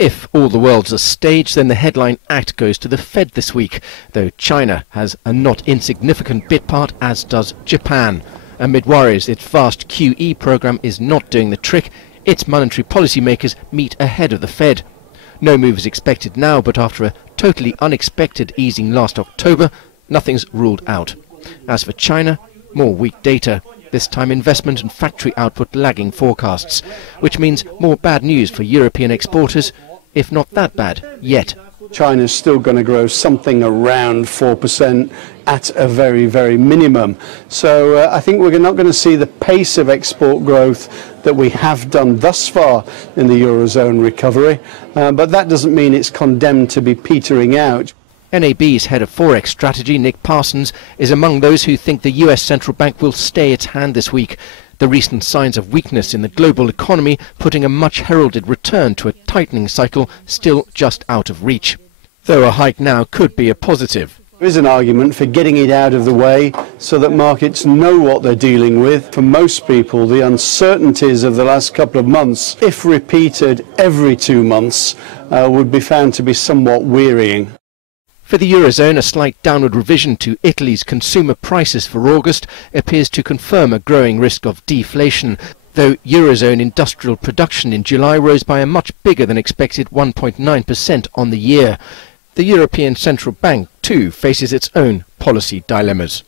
If all the world's a stage, then the headline act goes to the Fed this week, though China has a not insignificant bit part, as does Japan. Amid worries its vast QE program is not doing the trick, its monetary policy makers meet ahead of the Fed. No move is expected now, but after a totally unexpected easing last October, nothing's ruled out. As for China, more weak data, this time investment and factory output lagging forecasts, which means more bad news for European exporters, if not that bad yet. China's still going to grow something around 4% at a very, very minimum. So I think we're not going to see the pace of export growth that we have done thus far in the Eurozone recovery, but that doesn't mean it's condemned to be petering out. NAB's head of Forex strategy, Nick Parsons, is among those who think the US central bank will stay its hand this week. The recent signs of weakness in the global economy putting a much heralded return to a tightening cycle still just out of reach. Though a hike now could be a positive. There is an argument for getting it out of the way so that markets know what they're dealing with. For most people, the uncertainties of the last couple of months, if repeated every 2 months, would be found to be somewhat wearying. For the Eurozone, a slight downward revision to Italy's consumer prices for August appears to confirm a growing risk of deflation, though Eurozone industrial production in July rose by a much bigger than expected 1.9% on the year. The European Central Bank, too, faces its own policy dilemmas.